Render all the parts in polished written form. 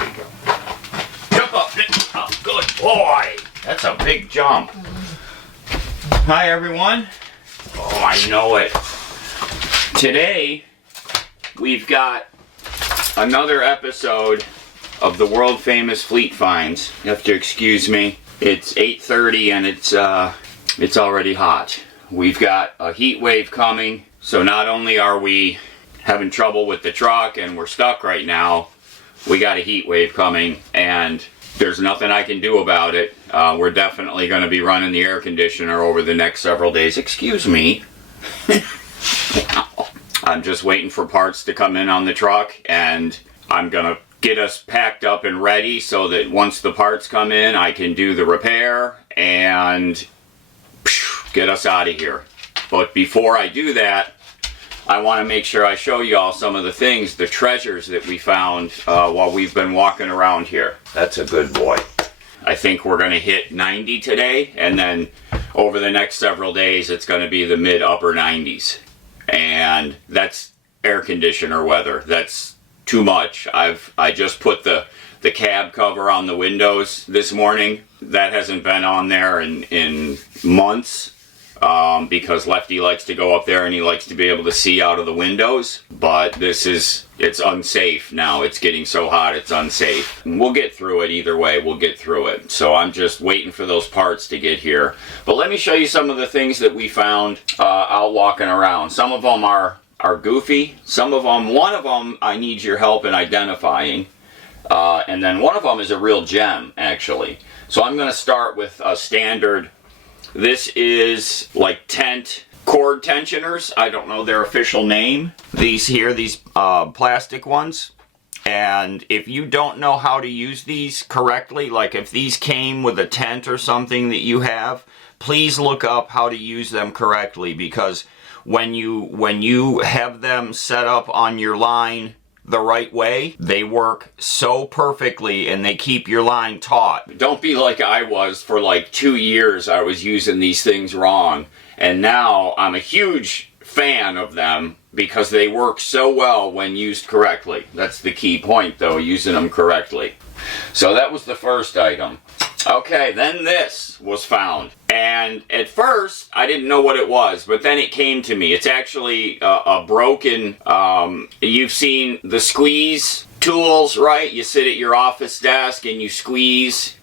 you go. Jump up. Oh, good boy. That's a big jump. Hi, everyone. Oh, I know it. Today, we've got another episode of the world famous Fleet Finds. You have to excuse me. It's 8:30 and it's already hot. We've got a heat wave coming, so not only are we having trouble with the truck and we're stuck right now, we got a heat wave coming and there's nothing I can do about it. We're definitely going to be running the air conditioner over the next several days. Excuse me. I'm just waiting for parts to come in on the truck, and I'm going to get us packed up and ready so that once the parts come in, I can do the repair and get us out of here. But before I do that, I want to make sure I show you all some of the things, the treasures that we found while we've been walking around here. That's a good boy. I think we're going to hit 90 today, and then over the next several days it's going to be the mid-upper 90s. And that's air conditioner weather. That's too much. I just put the cab cover on the windows this morning. That hasn't been on there in months. Because Lefty likes to go up there and he likes to be able to see out of the windows. But it's unsafe now. It's getting so hot, it's unsafe. We'll get through it either way. We'll get through it. So I'm just waiting for those parts to get here. But let me show you some of the things that we found out walking around. Some of them are goofy. One of them I need your help in identifying. And then one of them is a real gem, actually. So I'm going to start with a standard. This is like cord tensioners. I don't know their official name. These plastic ones. And if you don't know how to use these correctly, like if these came with a tent or something that you have, please look up how to use them correctly, because when you have them set up on your line the right way, they work so perfectly and they keep your line taut. Don't be like I was for like 2 years. I was using these things wrong, and now I'm a huge fan of them because they work so well when used correctly. That's the key point though, using them correctly. So that was the first item. Okay, then this was found. And at first, I didn't know what it was, but then it came to me. It's actually a broken, you've seen the squeeze tools, right? You sit at your office desk and you squeeze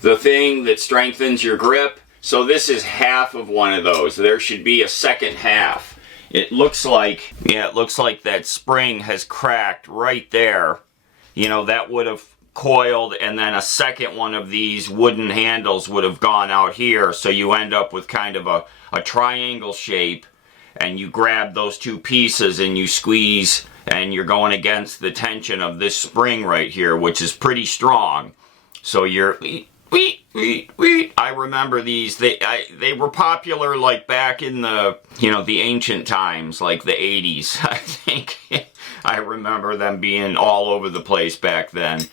the thing that strengthens your grip. So this is half of one of those. There should be a second half. It looks like that spring has cracked right there. You know, that would have coiled, and then a second one of these wooden handles would have gone out here, so you end up with kind of a triangle shape, and you grab those two pieces and you squeeze, and you're going against the tension of this spring right here, which is pretty strong. So you're I remember these. They were popular like back in the the ancient times, like the 80s. I think I remember them being all over the place back then.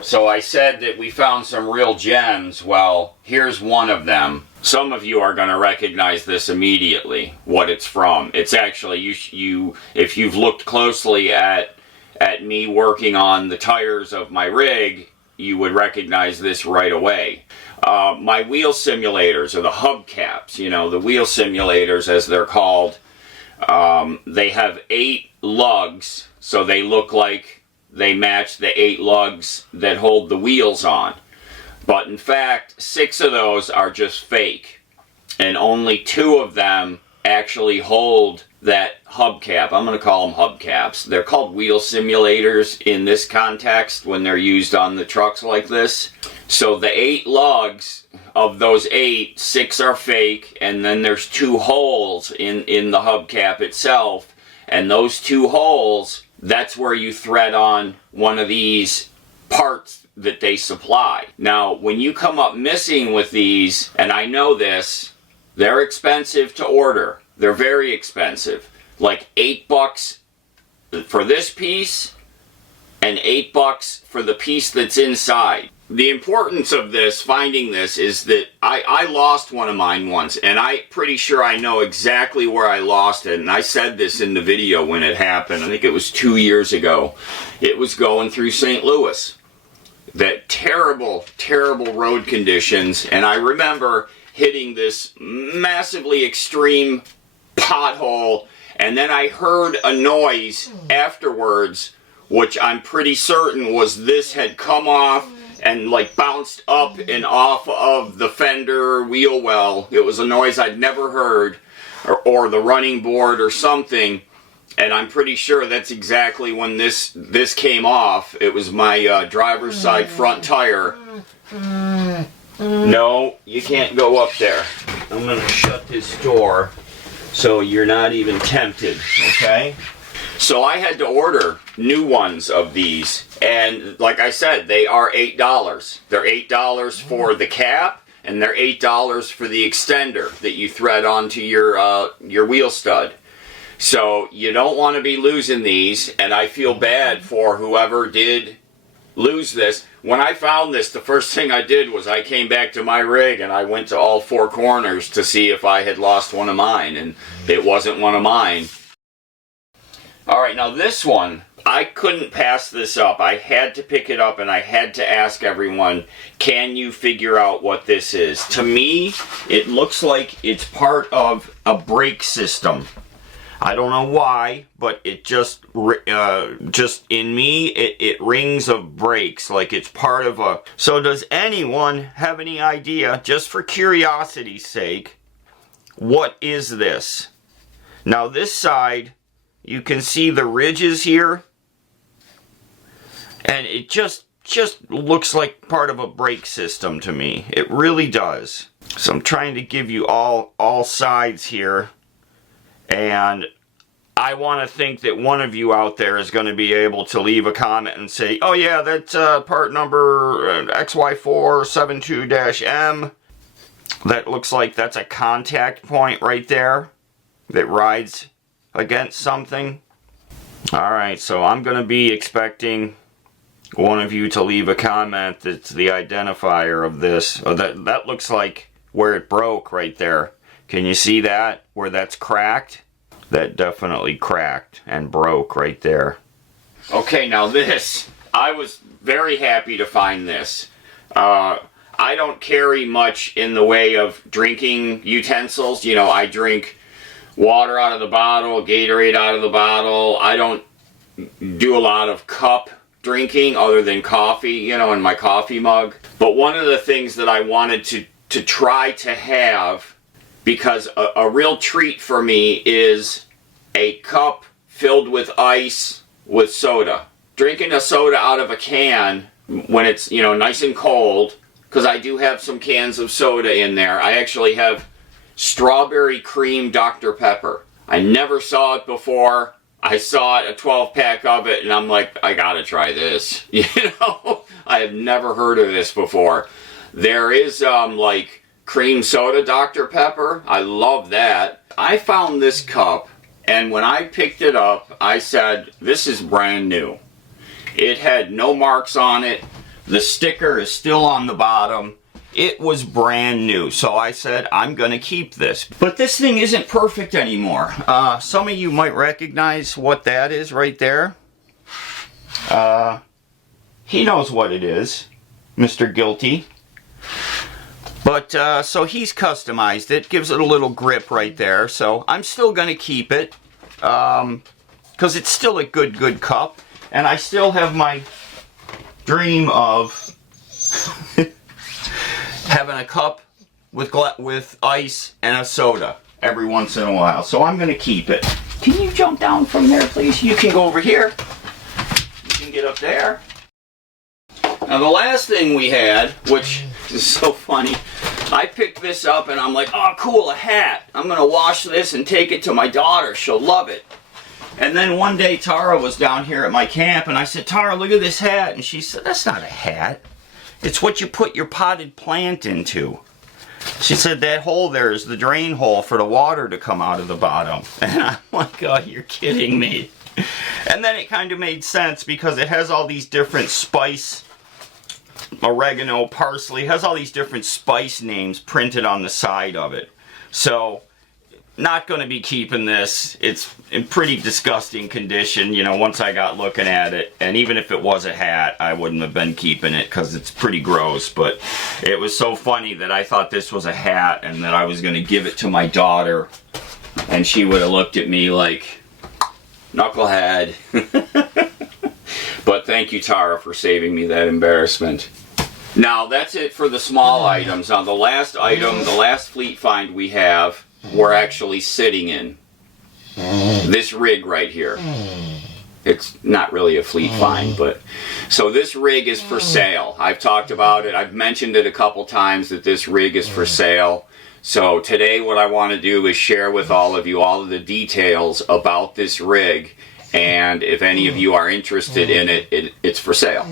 So I said that we found some real gems. Well, here's one of them. Some of you are going to recognize this immediately, what it's from. It's actually, if you've looked closely at me working on the tires of my rig, you would recognize this right away. My wheel simulators, or the hubcaps, the wheel simulators as they're called, they have 8 lugs, so they look like they match the 8 lugs that hold the wheels on. But in fact, 6 of those are just fake. And only 2 of them actually hold that hubcap. I'm going to call them hubcaps. They're called wheel simulators in this context when they're used on the trucks like this. So the 8 lugs, of those 8, 6 are fake, and then there's 2 holes in the hubcap itself. And those 2 holes, that's where you thread on one of these parts that they supply. Now, when you come up missing with these, and I know this, they're expensive to order. They're very expensive. Like $8 for this piece, and $8 for the piece that's inside. the importance of this, finding this, is that I lost one of mine once, and I'm pretty sure I know exactly where I lost it, and I said this in the video when it happened. I think it was 2 years ago. It was going through St. Louis. That terrible, terrible road conditions, and I remember hitting this massively extreme pothole, and then I heard a noise afterwards, which I'm pretty certain was this had come off and like bounced up and off of the fender wheel well. It was a noise I'd never heard, or the running board or something, and I'm pretty sure that's exactly when this came off. It was my driver's side front tire. No, you can't go up there. I'm gonna shut this door so you're not even tempted, okay? So I had to order new ones of these, and like I said, they are $8. They're $8 for the cap, and they're $8 for the extender that you thread onto your wheel stud. So you don't want to be losing these, and I feel bad for whoever did lose this. When I found this, the first thing I did was I came back to my rig and I went to all four corners to see if I had lost one of mine, and it wasn't one of mine. Alright, now this one, I couldn't pass this up. I had to pick it up and I had to ask everyone, can you figure out what this is? To me, it looks like it's part of a brake system. I don't know why, but it just in me, it rings of brakes, like it's part of a... So does anyone have any idea, just for curiosity's sake, what is this? Now this side, you can see the ridges here, and it just looks like part of a brake system to me. It really does. So I'm trying to give you all sides here. And I want to think that one of you out there is going to be able to leave a comment and say, oh yeah, that's part number XY472-M. That looks like that's a contact point right there that rides against something. Alright, so I'm going to be expecting one of you to leave a comment that's the identifier of this. Oh, that looks like where it broke right there. Can you see that? Where that's cracked? That definitely cracked and broke right there. Okay, now this. I was very happy to find this. I don't carry much in the way of drinking utensils. You know, I drink water out of the bottle, Gatorade out of the bottle. I don't do a lot of cup drinking other than coffee, you know, in my coffee mug. But one of the things that I wanted to try to have, because a real treat for me is a cup filled with ice with soda. Drinking a soda out of a can when it's, you know, nice and cold, because I do have some cans of soda in there. I actually have strawberry cream Dr. Pepper. I never saw it before. I saw it, a 12-pack of it, and I'm like, I gotta try this. You know, I have never heard of this before. There is, like, cream soda Dr. Pepper. I love that. I found this cup, and when I picked it up, I said, this is brand new. It had no marks on it. The sticker is still on the bottom. It was brand new. So I said, I'm going to keep this. But this thing isn't perfect anymore. Some of you might recognize what that is right there. He knows what it is, Mr. Guilty. But, so he's customized it, gives it a little grip right there, so I'm still going to keep it, because it's still a good cup, and I still have my dream of having a cup with ice and a soda every once in a while, so I'm going to keep it. Can you jump down from there, please? You can go over here. You can get up there. Now the last thing we had, which is so funny, I picked this up and I'm like, oh cool, a hat. I'm going to wash this and take it to my daughter. She'll love it. And then one day Tara was down here at my camp and I said, Tara, look at this hat. And she said, that's not a hat. It's what you put your potted plant into. She said that hole there is the drain hole for the water to come out of the bottom. And I'm like, oh, you're kidding me. And then it kind of made sense because it has all these different spice oregano, parsley. It has all these different spice names printed on the side of it. So, not going to be keeping this. It's in pretty disgusting condition, you know, once I got looking at it. And even if it was a hat, I wouldn't have been keeping it because it's pretty gross. But it was so funny that I thought this was a hat and that I was going to give it to my daughter. And she would have looked at me like, knucklehead. But thank you, Tara, for saving me that embarrassment. Now, that's it for the small items. Now, the last item, the last fleet find we have, we're actually sitting in. This rig right here. It's not really a fleet find, but... So this rig is for sale. I've talked about it. I've mentioned it a couple times that this rig is for sale. So today what I want to do is share with all of you all of the details about this rig. And if any of you are interested in it, it's for sale.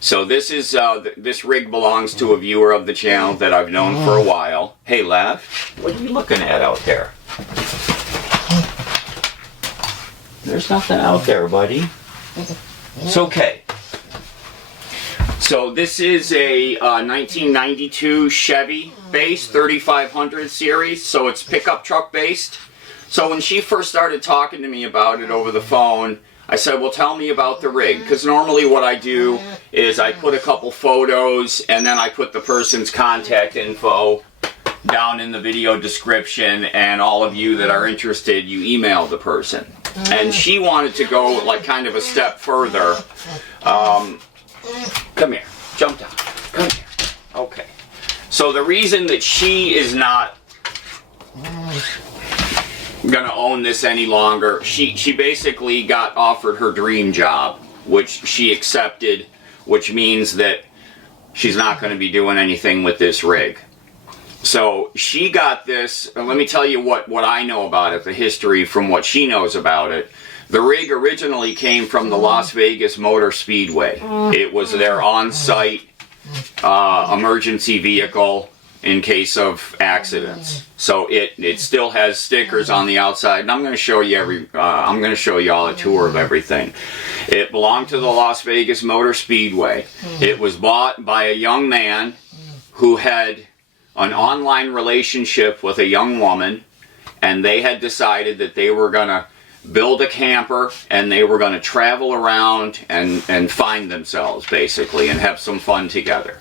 So this is this rig belongs to a viewer of the channel that I've known for a while. Hey, Lev, what are you looking at out there? There's nothing out there, buddy. It's okay. So this is a 1992 Chevy base 3500 series. So it's pickup truck based. So when she first started talking to me about it over the phone, I said, well, tell me about the rig. Because normally what I do is I put a couple photos and then I put the person's contact info down in the video description, and all of you that are interested, you email the person. And she wanted to go like kind of a step further. Come here. Jump down. Come here. Okay. So the reason that she is not gonna own this any longer, she basically got offered her dream job, which she accepted, which means that she's not going to be doing anything with this rig. So she got this, and let me tell you what I know about it, the history from what she knows about it. The rig originally came from the Las Vegas Motor Speedway. It was their on-site emergency vehicle in case of accidents. So it still has stickers on the outside, and I'm going to show you I'm going to show you all a tour of everything. It belonged to the Las Vegas Motor Speedway. It was bought by a young man who had an online relationship with a young woman, and they had decided that they were going to build a camper and they were going to travel around and find themselves basically and have some fun together.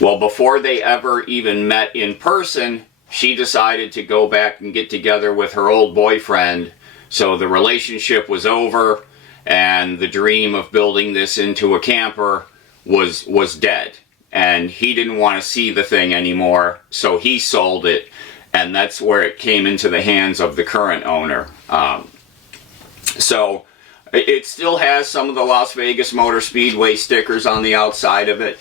Well, before they ever even met in person, she decided to go back and get together with her old boyfriend. So the relationship was over, and the dream of building this into a camper was dead. And he didn't want to see the thing anymore, so he sold it, and that's where it came into the hands of the current owner. So it still has some of the Las Vegas Motor Speedway stickers on the outside of it.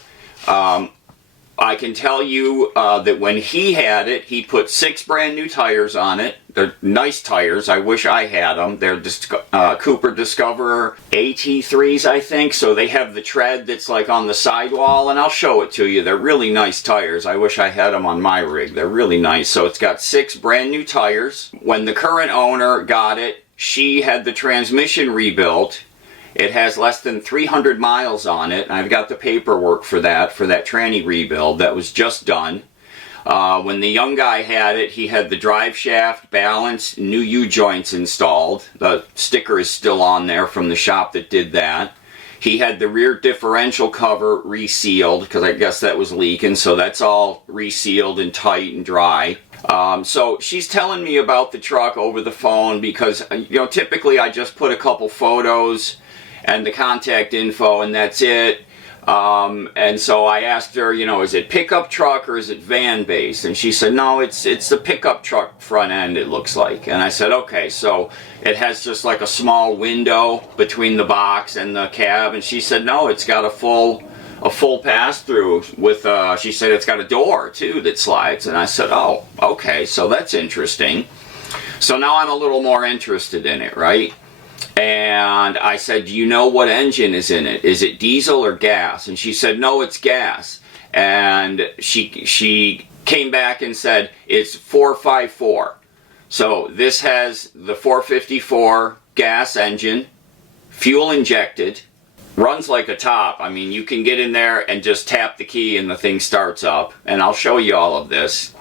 I can tell you that when he had it, he put 6 brand new tires on it. They're nice tires. I wish I had them. They're Cooper Discoverer AT3s, I think. So they have the tread that's like on the sidewall, and I'll show it to you. They're really nice tires. I wish I had them on my rig. They're really nice. So it's got 6 brand new tires. When the current owner got it, she had the transmission rebuilt. It has less than 300 miles on it. I've got the paperwork for that tranny rebuild that was just done. When the young guy had it, he had the drive shaft balanced, new U-joints installed. The sticker is still on there from the shop that did that. He had the rear differential cover resealed because I guess that was leaking, so that's all resealed and tight and dry. So she's telling me about the truck over the phone because, you know, typically I just put a couple photos and the contact info, and that's it. And so I asked her, you know, is it pickup truck or is it van based? And she said, no, it's the pickup truck front end, it looks like. And I said, okay, so it has just like a small window between the box and the cab. And she said, no, it's got a full pass through with, she said it's got a door too that slides. And I said, oh, okay, so that's interesting. So now I'm a little more interested in it, right? And I said, do you know what engine is in it? Is it diesel or gas? And she said, no, it's gas. And she came back and said, it's 454. So this has the 454 gas engine, fuel injected, runs like a top. I mean, you can get in there and just tap the key and the thing starts up. And I'll show you all of this.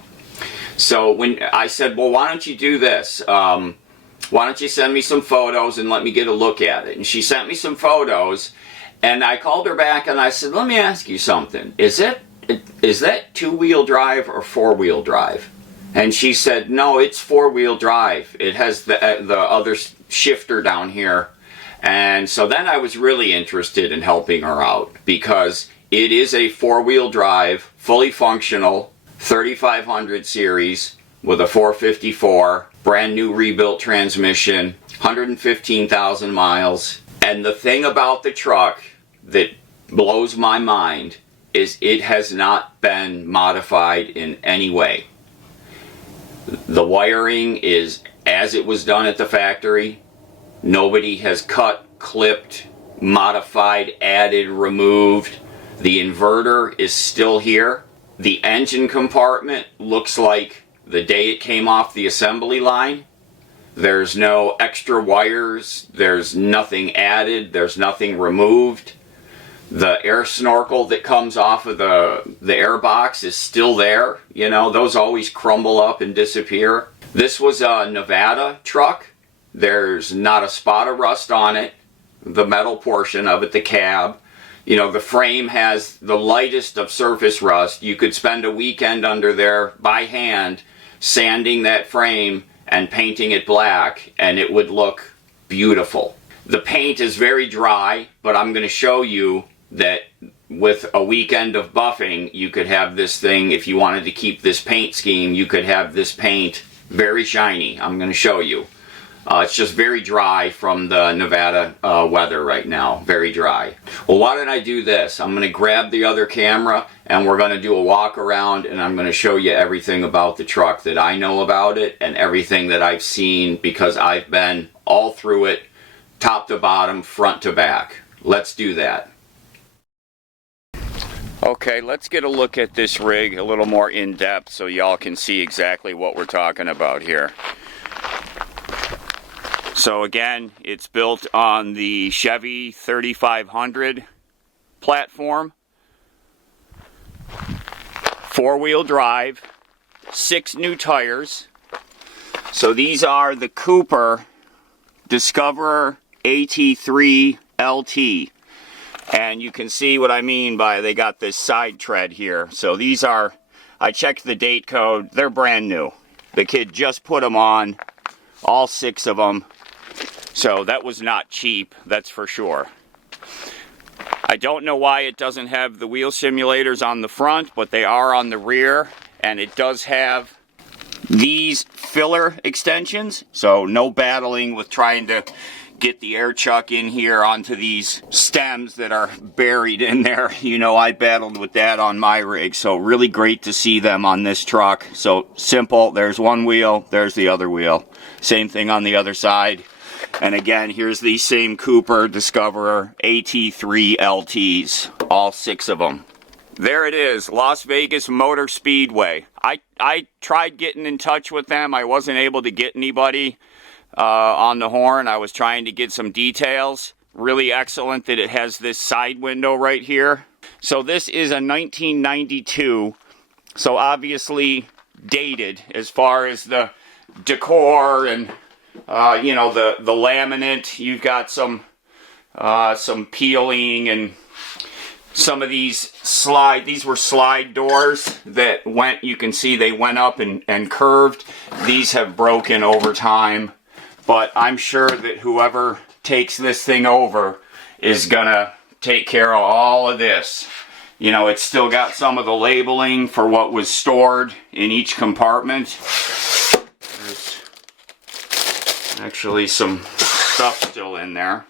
So when I said, well, why don't you do this? Why don't you send me some photos and let me get a look at it? And she sent me some photos, and I called her back and I said, let me ask you something. Is that two-wheel drive or four-wheel drive? And she said, no, it's four-wheel drive. It has the other shifter down here. And so then I was really interested in helping her out, because it is a four-wheel drive, fully functional, 3500 series with a 454, brand new rebuilt transmission, 115,000 miles. And the thing about the truck that blows my mind is it has not been modified in any way. The wiring is as it was done at the factory. Nobody has cut, clipped, modified, added, removed. The inverter is still here. The engine compartment looks like the day it came off the assembly line. There's no extra wires. There's nothing added. There's nothing removed. The air snorkel that comes off of the air box is still there. You know, those always crumble up and disappear. This was a Nevada truck. There's not a spot of rust on it. The metal portion of it, the cab. You know, the frame has the lightest of surface rust. You could spend a weekend under there by hand sanding that frame and painting it black, and it would look beautiful. The paint is very dry, but I'm going to show you that with a weekend of buffing, you could have this thing, if you wanted to keep this paint scheme, you could have this paint very shiny. I'm going to show you. It's just very dry from the Nevada weather right now. Very dry. Well, why don't I do this? I'm going to grab the other camera and we're going to do a walk around, and I'm going to show you everything about the truck that I know about it and everything that I've seen, because I've been all through it, top to bottom, front to back. Let's do that. Okay, let's get a look at this rig a little more in depth so y'all can see exactly what we're talking about here. So again, it's built on the Chevy 3500 platform. Four-wheel drive, 6 new tires. So these are the Cooper Discoverer AT3 LT. And you can see what I mean by they got this side tread here. So these are, I checked the date code, they're brand new. The kid just put them on, all 6 of them. So that was not cheap, that's for sure. I don't know why it doesn't have the wheel simulators on the front, but they are on the rear. And it does have these filler extensions, so no battling with trying to get the air chuck in here onto these stems that are buried in there. You know, I battled with that on my rig, so really great to see them on this truck. So simple, there's one wheel, there's the other wheel. Same thing on the other side. And again, here's the same Cooper Discoverer AT3 LTs, all 6 of them. There it is, Las Vegas Motor Speedway. I tried getting in touch with them. I wasn't able to get anybody on the horn. I was trying to get some details. Really excellent that it has this side window right here. So this is a 1992, so obviously dated as far as the decor and you know, the laminate. You've got some peeling, and some of these were slide doors that went, you can see they went up and curved. These have broken over time, but I'm sure that whoever takes this thing over is gonna take care of all of this. You know, it's still got some of the labeling for what was stored in each compartment. There's actually some stuff still in there.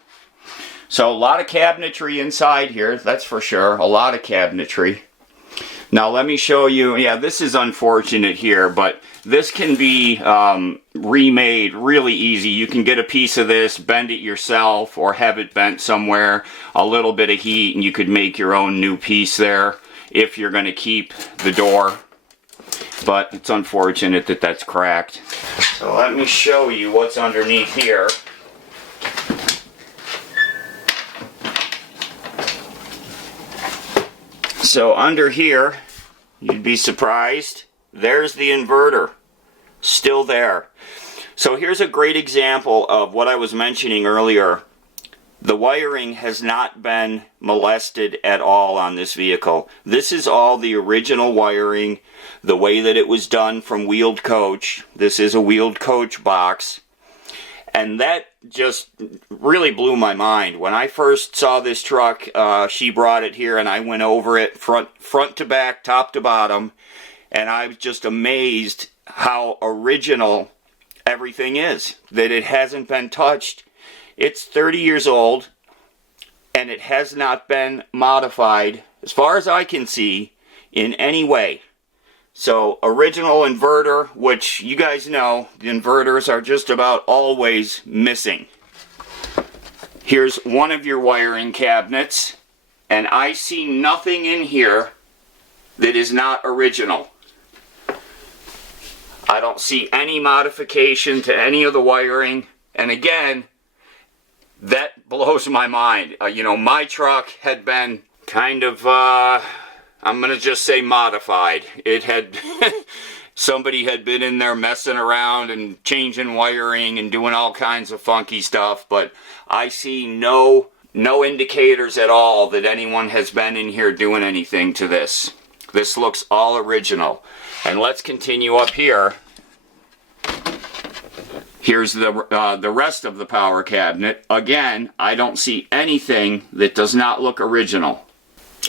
So a lot of cabinetry inside here, that's for sure. A lot of cabinetry. Now let me show you, yeah, this is unfortunate here, but this can be remade really easy. You can get a piece of this, bend it yourself, or have it bent somewhere, a little bit of heat, and you could make your own new piece there if you're going to keep the door. But it's unfortunate that that's cracked. So let me show you what's underneath here. So under here, you'd be surprised, there's the inverter, still there. So here's a great example of what I was mentioning earlier. The wiring has not been molested at all on this vehicle. This is all the original wiring, the way that it was done from wheeled coach. This is a wheeled coach box. And that just really blew my mind. When I first saw this truck, she brought it here and I went over it front to back, top to bottom. And I was just amazed how original everything is. That it hasn't been touched. It's 30 years old, and it has not been modified, as far as I can see, in any way. So, original inverter, which you guys know, the inverters are just about always missing. Here's one of your wiring cabinets, and I see nothing in here that is not original. I don't see any modification to any of the wiring, and again, that blows my mind. You know, my truck had been kind of, I'm going to just say modified. It had, somebody had been in there messing around and changing wiring and doing all kinds of funky stuff, but I see no indicators at all that anyone has been in here doing anything to this. This looks all original. And let's continue up here. Here's the rest of the power cabinet. Again, I don't see anything that does not look original.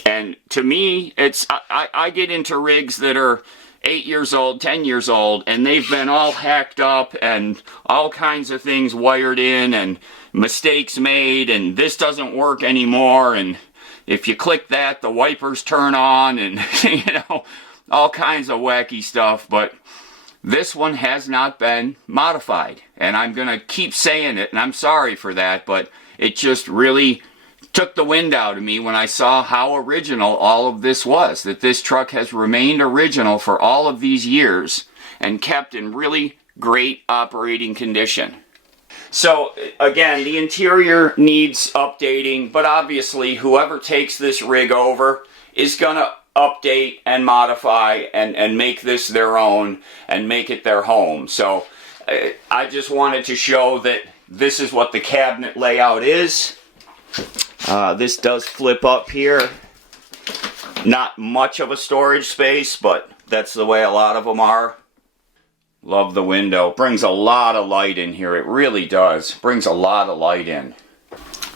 And to me, it's I get into rigs that are 8 years old, 10 years old, and they've been all hacked up and all kinds of things wired in and mistakes made, and this doesn't work anymore, and if you click that, the wipers turn on, and you know, all kinds of wacky stuff. But this one has not been modified, and I'm going to keep saying it, and I'm sorry for that, but it just really took the wind out of me when I saw how original all of this was, that this truck has remained original for all of these years and kept in really great operating condition. So again, the interior needs updating, but obviously whoever takes this rig over is going to update and modify and make this their own and make it their home. So I just wanted to show that this is what the cabinet layout is. This does flip up here. Not much of a storage space, but that's the way a lot of them are. Love the window. Brings a lot of light in here. It really does. Brings a lot of light in.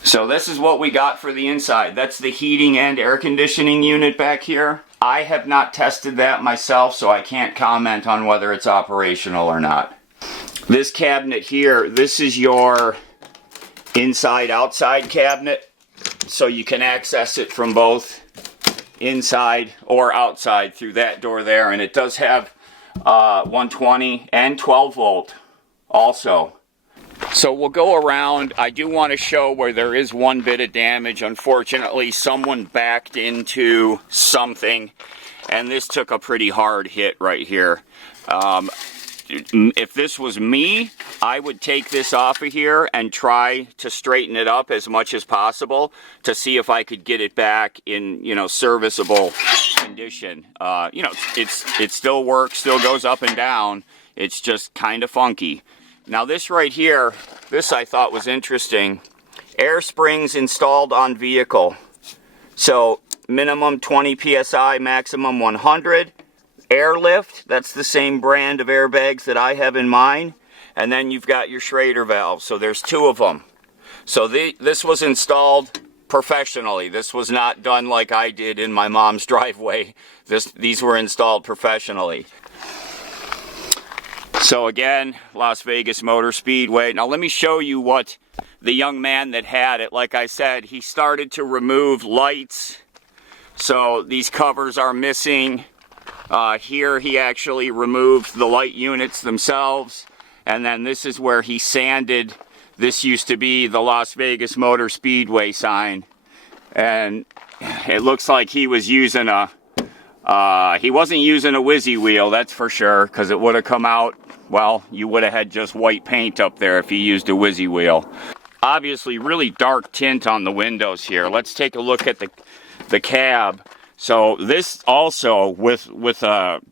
So this is what we got for the inside. That's the heating and air conditioning unit back here. I have not tested that myself, so I can't comment on whether it's operational or not. This cabinet here, this is your inside-outside cabinet, so you can access it from both inside or outside through that door there, and it does have 120 and 12 volt also. So we'll go around. I do want to show where there is one bit of damage. Unfortunately, someone backed into something, and this took a pretty hard hit right here. If this was me, I would take this off of here and try to straighten it up as much as possible to see if I could get it back in, you know, serviceable condition. You know, it still works, still goes up and down. It's just kind of funky. Now this right here, this I thought was interesting. Air springs installed on vehicle. So minimum 20 psi, maximum 100. Airlift, that's the same brand of airbags that I have in mine. And then you've got your Schrader valves. So there's two of them. So this was installed professionally. This was not done like I did in my mom's driveway. These were installed professionally. So again, Las Vegas Motor Speedway. Now let me show you what the young man that had it, like I said, he started to remove lights. So these covers are missing. Here he actually removed the light units themselves. And then this is where he sanded. This used to be the Las Vegas Motor Speedway sign. And it looks like he was using he wasn't using a whizzy wheel, that's for sure, because it would have come out, well, you would have had just white paint up there if he used a whizzy wheel. Obviously, really dark tint on the windows here. Let's take a look at the cab. So this also with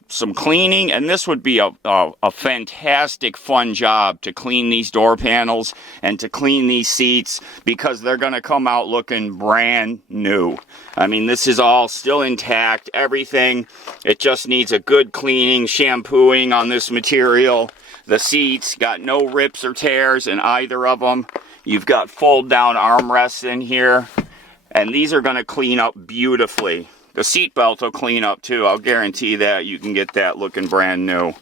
some cleaning, and this would be a fantastic fun job to clean these door panels and to clean these seats, because they're going to come out looking brand new. I mean, this is all still intact, everything. It just needs a good cleaning, shampooing on this material. The seats got no rips or tears in either of them. You've got fold down armrests in here, and these are going to clean up beautifully. The seat belt will clean up too. I'll guarantee that you can get that looking brand new.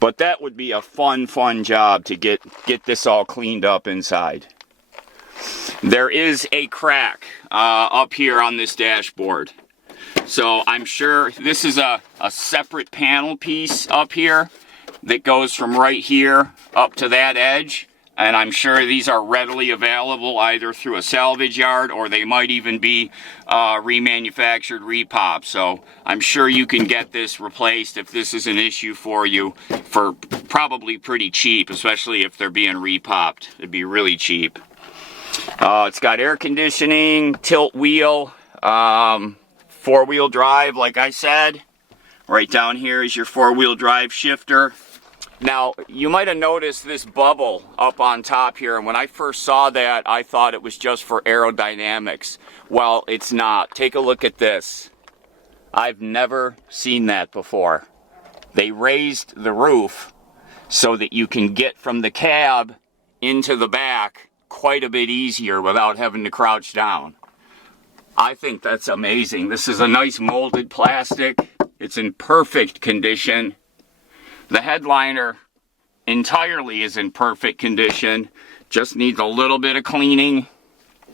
But that would be a fun job to get this all cleaned up inside. There is a crack up here on this dashboard. So I'm sure this is a separate panel piece up here that goes from right here up to that edge. And I'm sure these are readily available either through a salvage yard, or they might even be remanufactured repop. So I'm sure you can get this replaced if this is an issue for you for probably pretty cheap, especially if they're being repopped. It'd be really cheap. It's got air conditioning, tilt wheel, four-wheel drive, like I said. Right down here is your four-wheel drive shifter. Now, you might have noticed this bubble up on top here, and when I first saw that, I thought it was just for aerodynamics. Well, it's not. Take a look at this. I've never seen that before. They raised the roof so that you can get from the cab into the back quite a bit easier without having to crouch down. I think that's amazing. This is a nice molded plastic. It's in perfect condition. The headliner entirely is in perfect condition. Just needs a little bit of cleaning.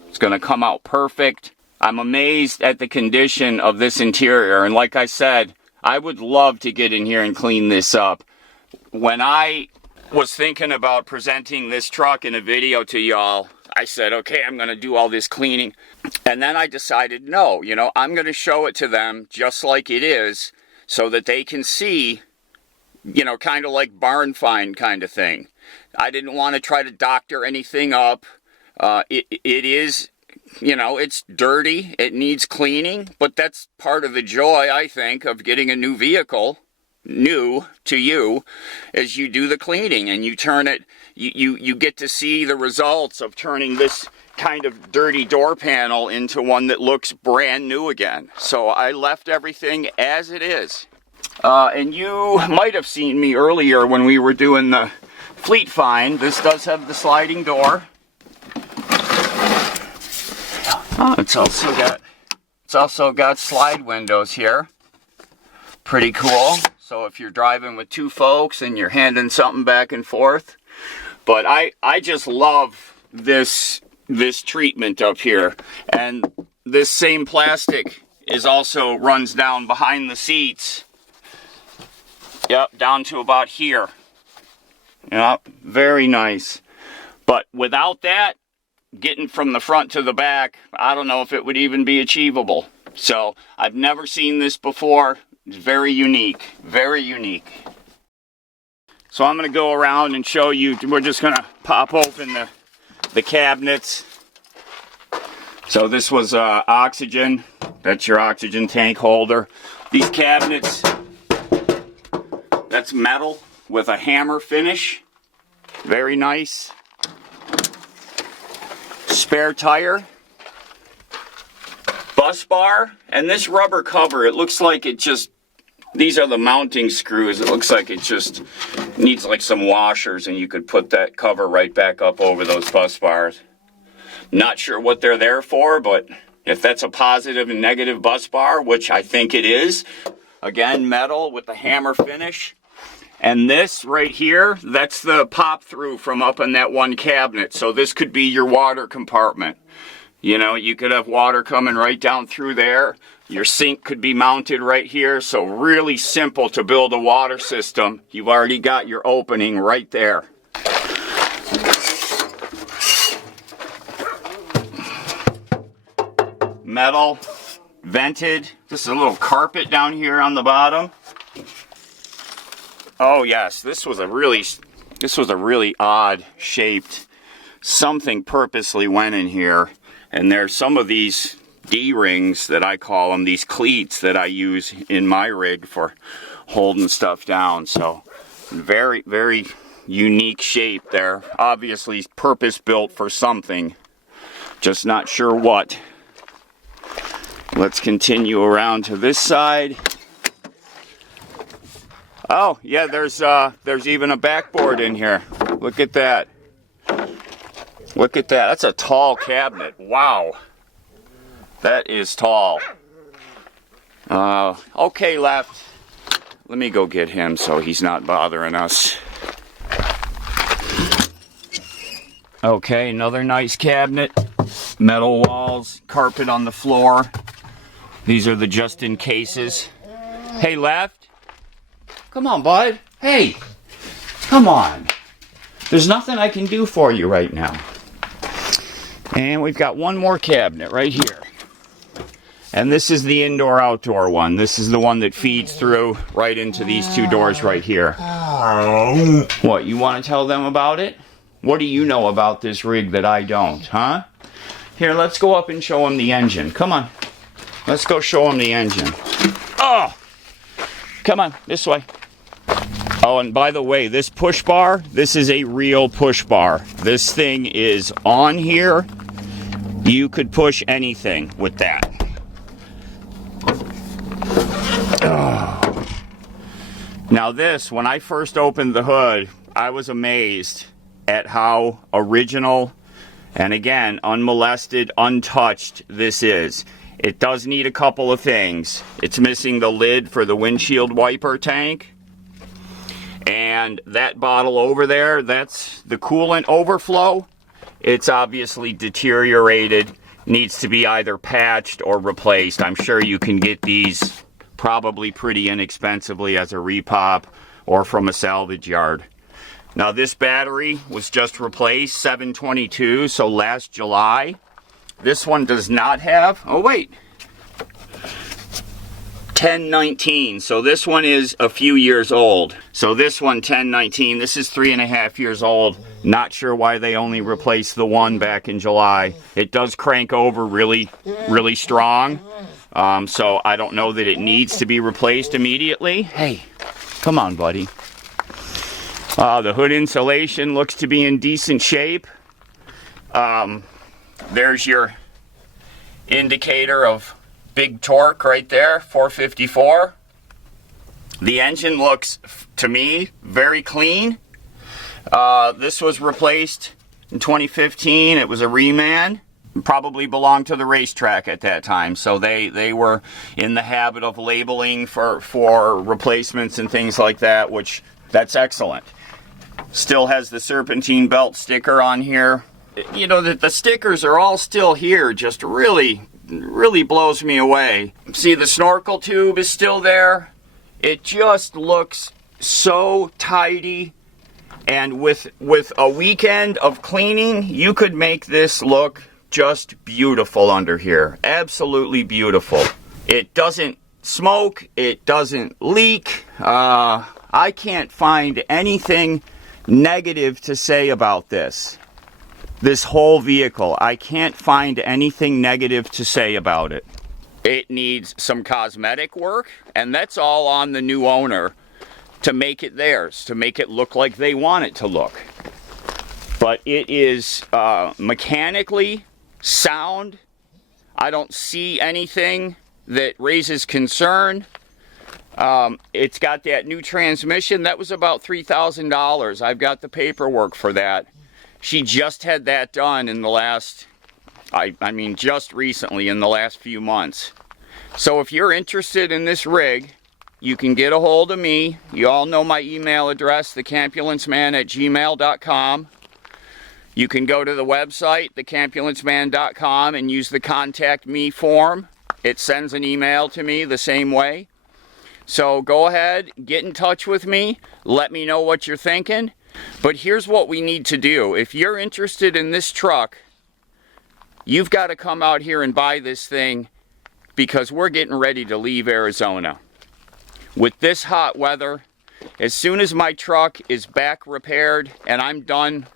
It's going to come out perfect. I'm amazed at the condition of this interior. And like I said, I would love to get in here and clean this up. When I was thinking about presenting this truck in a video to y'all, I said, okay, I'm going to do all this cleaning. And then I decided, no, I'm going to show it to them just like it is so that they can see, kind of like barn find kind of thing. I didn't want to try to doctor anything up. It is, it's dirty. It needs cleaning, but that's part of the joy, I think, of getting a new vehicle, new to you, as you do the cleaning and you turn it, you get to see the results of turning this kind of dirty door panel into one that looks brand new again. So I left everything as it is. And you might have seen me earlier when we were doing the fleet find. This does have the sliding door. It's also got slide windows here. Pretty cool. So if you're driving with two folks and you're handing something back and forth. But I just love this treatment up here. And this same plastic also runs down behind the seats. Yep, down to about here. Yep, very nice. But without that, getting from the front to the back, I don't know if it would even be achievable. So I've never seen this before. It's very unique, very unique. So I'm going to go around and show you. We're just going to pop open the cabinets. So this was oxygen. That's your oxygen tank holder. These cabinets, that's metal with a hammer finish. Very nice. Spare tire. Bus bar. And this rubber cover, it looks like it just, these are the mounting screws. It looks like it just needs like some washers, and you could put that cover right back up over those bus bars. Not sure what they're there for, but if that's a positive and negative bus bar, which I think it is, again, metal with the hammer finish. And this right here, that's the pop through from up in that one cabinet. So this could be your water compartment. You could have water coming right down through there. Your sink could be mounted right here. So really simple to build a water system. You've already got your opening right there. Metal, vented. This is a little carpet down here on the bottom. Oh yes, this was a really odd shaped, something purposely went in here. And there's some of these D-rings that I call them, these cleats that I use in my rig for holding stuff down. So very, very unique shape there. Obviously purpose built for something, just not sure what. Let's continue around to this side. Oh yeah, there's even a backboard in here. Look at that. Look at that. That's a tall cabinet. Wow. That is tall. Okay, left. Let me go get him so he's not bothering us. Okay, another nice cabinet. Metal walls, carpet on the floor. These are the just-in cases. Hey, left. Come on, bud. Hey, come on. There's nothing I can do for you right now. And we've got one more cabinet right here. And this is the indoor-outdoor one. This is the one that feeds through right into these two doors right here. What, you want to tell them about it? What do you know about this rig that I don't, huh? Here, let's go up and show them the engine. Come on. Let's go show them the engine. Oh! Come on, this way. Oh, and by the way, this push bar, this is a real push bar. This thing is on here. You could push anything with that. Oh. Now this, when I first opened the hood, I was amazed at how original and again, unmolested, untouched this is. It does need a couple of things. It's missing the lid for the windshield wiper tank. And that bottle over there, that's the coolant overflow. It's obviously deteriorated, needs to be either patched or replaced. I'm sure you can get these probably pretty inexpensively as a repop or from a salvage yard. Now this battery was just replaced, 722, so last July. This one does not have, oh wait, 1019, so this one is a few years old. So this one, 1019, this is 3.5 years old. Not sure why they only replaced the one back in July. It does crank over really, really strong. So I don't know that it needs to be replaced immediately. Hey, come on, buddy. The hood insulation looks to be in decent shape. There's your indicator of big torque right there, 454. The engine looks, to me, very clean. This was replaced in 2015. It was a reman. Probably belonged to the racetrack at that time, so they were in the habit of labeling for replacements and things like that, which that's excellent. Still has the serpentine belt sticker on here. You know, the stickers are all still here, just really blows me away. See, the snorkel tube is still there. It just looks so tidy, and with a weekend of cleaning, you could make this look just beautiful under here. Absolutely beautiful. It doesn't smoke, it doesn't leak. I can't find anything negative to say about this whole vehicle. I can't find anything negative to say about it. It needs some cosmetic work, and that's all on the new owner to make it theirs, to make it look like they want it to look. But it is mechanically sound. I don't see anything that raises concern. It's got that new transmission. That was about $3,000. I've got the paperwork for that. She just had that done in the last, I mean just recently, in the last few months. So if you're interested in this rig, you can get a hold of me. You all know my email address, thecampulenceman@gmail.com. You can go to the website, thecampulenceman.com, and use the contact me form. It sends an email to me the same way. So go ahead, get in touch with me, let me know what you're thinking. But here's what we need to do. If you're interested in this truck, you've got to come out here and buy this thing, because we're getting ready to leave Arizona. With this hot weather, as soon as my truck is back repaired and I'm done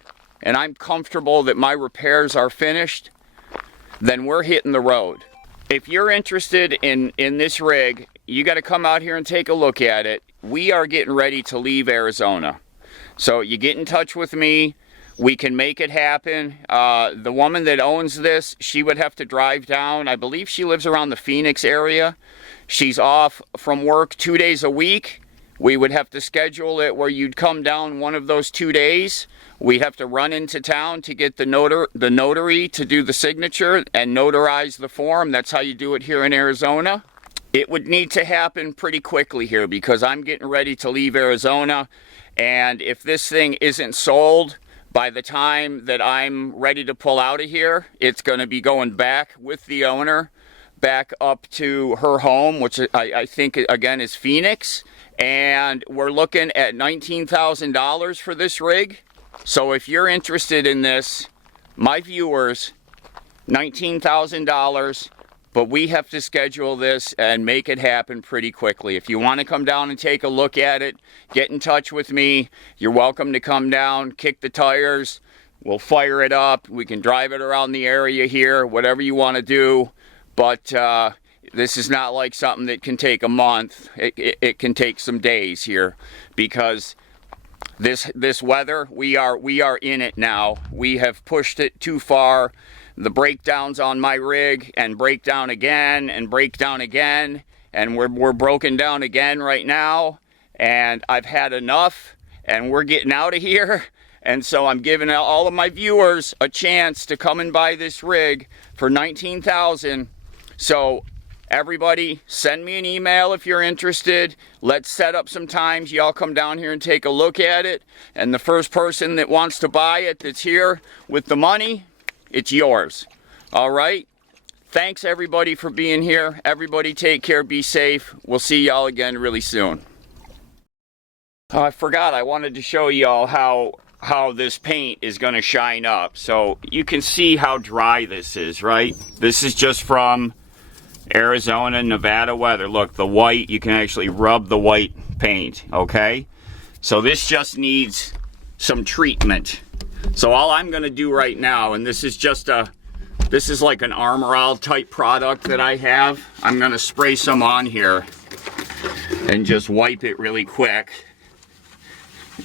and I'm comfortable that my repairs are finished, then we're hitting the road. if you're interested in this rig, you got to come out here and take a look at it. We are getting ready to leave Arizona. So you get in touch with me. We can make it happen. The woman that owns this, she would have to drive down. I believe she lives around the Phoenix area. She's off from work 2 days a week. We would have to schedule it where you'd come down one of those 2 days. We'd have to run into town to get the notary to do the signature and notarize the form. That's how you do it here in Arizona. It would need to happen pretty quickly here because I'm getting ready to leave Arizona. And if this thing isn't sold by the time that I'm ready to pull out of here, it's going to be going back with the owner back up to her home, which I think, again, is Phoenix. And we're looking at $19,000 for this rig. So if you're interested in this, my viewers, $19,000, but we have to schedule this and make it happen pretty quickly. If you want to come down and take a look at it, get in touch with me. You're welcome to come down, kick the tires. We'll fire it up. We can drive it around the area here, whatever you want to do. But this is not like something that can take a month. It can take some days here because this weather, we are in it now. We have pushed it too far. The breakdowns on my rig and breakdown again and breakdown again, and we're broken down again right now, and I've had enough and we're getting out of here. And so I'm giving all of my viewers a chance to come and buy this rig for $19,000. So everybody, send me an email if you're interested. Let's set up some times. Y'all come down here and take a look at it. And the first person that wants to buy it that's here with the money, it's yours. All right? Thanks, everybody, for being here. Everybody take care. Be safe. We'll see y'all again really soon. Oh, I forgot. I wanted to show y'all how this paint is going to shine up. So you can see how dry this is, right? This is just from Arizona, Nevada weather. Look, the white, you can actually rub the white paint, okay? So this just needs some treatment. So all I'm gonna do right now, and this is like an Armor All type product that I have. I'm gonna spray some on here and just wipe it really quick.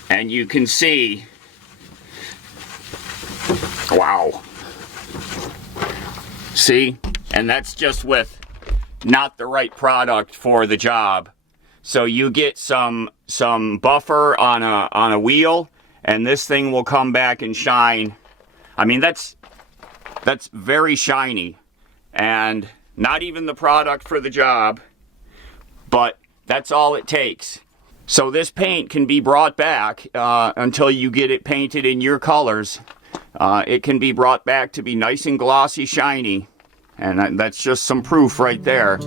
And you can see, wow. See? And that's just with not the right product for the job. So you get some buffer on a wheel, and this thing will come back and shine. I mean, that's very shiny, and not even the product for the job, but that's all it takes. So this paint can be brought back until you get it painted in your colors. It can be brought back to be nice and glossy, shiny, and that's just some proof right there.